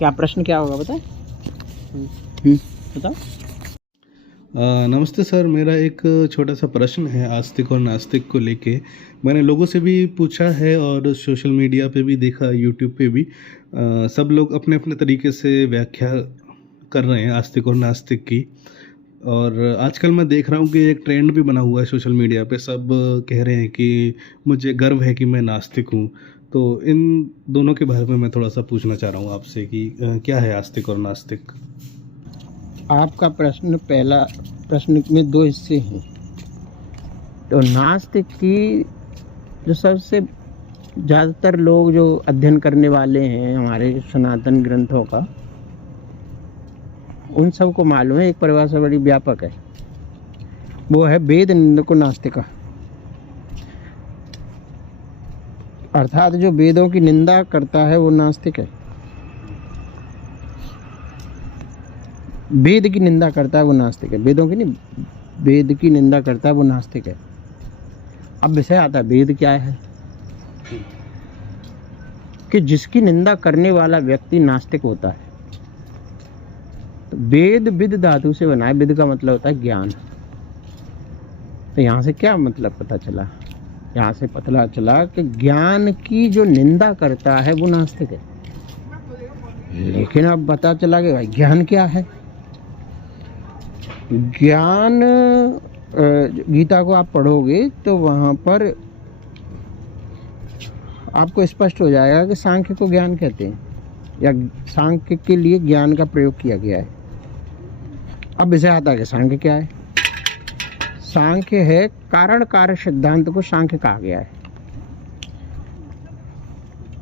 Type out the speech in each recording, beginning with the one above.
क्या प्रश्न क्या होगा बताए? बताओ। नमस्ते सर, मेरा एक छोटा सा प्रश्न है आस्तिक और नास्तिक को लेके। मैंने लोगों से भी पूछा है और सोशल मीडिया पे भी देखा, यूट्यूब पे भी सब लोग अपने अपने तरीके से व्याख्या कर रहे हैं आस्तिक और नास्तिक की। और आजकल मैं देख रहा हूँ कि एक ट्रेंड भी बना हुआ है सोशल मीडिया पे, सब कह रहे हैं कि मुझे गर्व है कि मैं नास्तिक हूँ। तो इन दोनों के बारे में मैं थोड़ा सा पूछना चाह रहा हूँ आपसे कि क्या है आस्तिक और नास्तिक। आपका प्रश्न, पहला प्रश्न में दो हिस्से हैं। तो नास्तिक की जो सबसे ज़्यादातर लोग जो अध्ययन करने वाले हैं हमारे सनातन ग्रंथों का, उन सबको मालूम है एक परिभाषा बड़ी व्यापक है, वो है वेद निंदको नास्तिका। अर्थात जो वेदों की निंदा करता है वो नास्तिक है। वेद की निंदा करता है वो नास्तिक है, वेदों की नहीं, वेद की निंदा करता है वो नास्तिक है। अब विषय आता है वेद क्या है, कि जिसकी निंदा करने वाला व्यक्ति नास्तिक होता है। तो वेद विद धातु से बना है, विद का मतलब होता है ज्ञान। तो यहाँ से क्या मतलब पता चला? यहाँ से पता चला कि ज्ञान की जो निंदा करता है वो नास्तिक है। लेकिन अब पता चला कि भाई ज्ञान क्या है। ज्ञान, गीता को आप पढ़ोगे तो वहाँ पर आपको स्पष्ट हो जाएगा कि सांख्य को ज्ञान कहते हैं, या सांख्य के लिए ज्ञान का प्रयोग किया गया है। अब विषय आता है कि सांख्य क्या है। सांख्य है, कारण कार्य सिद्धांत को सांख्य कहा गया है।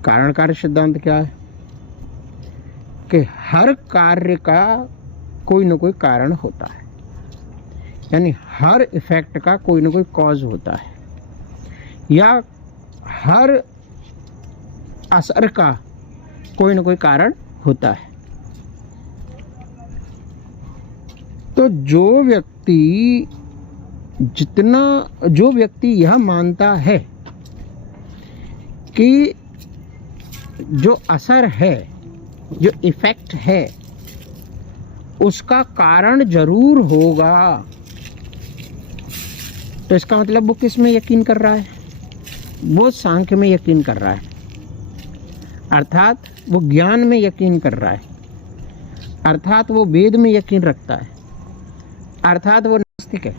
कारण कार्य सिद्धांत क्या है? कि हर कार्य का कोई न कोई कारण होता है, यानी हर इफेक्ट का कोई न कोई कॉज होता है, या हर असर का कोई न कोई कारण होता है। तो जो व्यक्ति यह मानता है कि जो असर है, जो इफेक्ट है, उसका कारण जरूर होगा, तो इसका मतलब वो किस में यकीन कर रहा है? वो सांख्य में यकीन कर रहा है, अर्थात वो ज्ञान में यकीन कर रहा है, अर्थात वो वेद में यकीन रखता है, अर्थात वो नास्तिक है।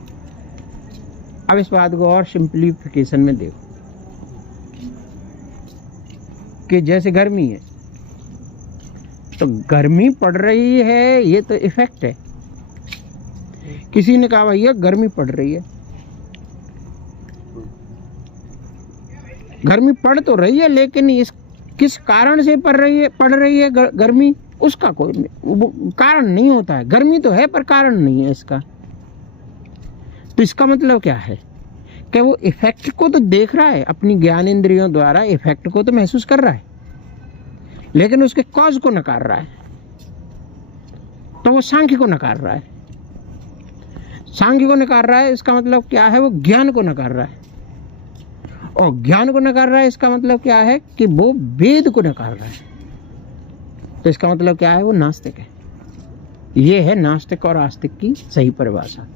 अब इस बात को और सिंप्लीफिकेशन में देखो कि जैसे गर्मी है, तो गर्मी पड़ रही है, ये तो इफेक्ट है। किसी ने कहा भैया गर्मी पड़ रही है, गर्मी पड़ तो रही है, लेकिन इस किस कारण से पड़ रही है गर्मी, उसका कोई कारण नहीं होता है। गर्मी तो है पर कारण नहीं है इसका। तो इसका मतलब क्या है कि वो इफेक्ट को तो देख रहा है, अपनी ज्ञान इंद्रियों द्वारा इफेक्ट को तो महसूस कर रहा है, लेकिन उसके कॉज को नकार रहा है। तो वो सांख्य को नकार रहा है। सांख्य को नकार रहा है, इसका मतलब क्या है? वो ज्ञान को नकार रहा है। और ज्ञान को नकार रहा है, इसका मतलब क्या है? कि वो वेद को नकार रहा है। तो इसका मतलब क्या है? वो नास्तिक है। ये है नास्तिक और आस्तिक की सही परिभाषा।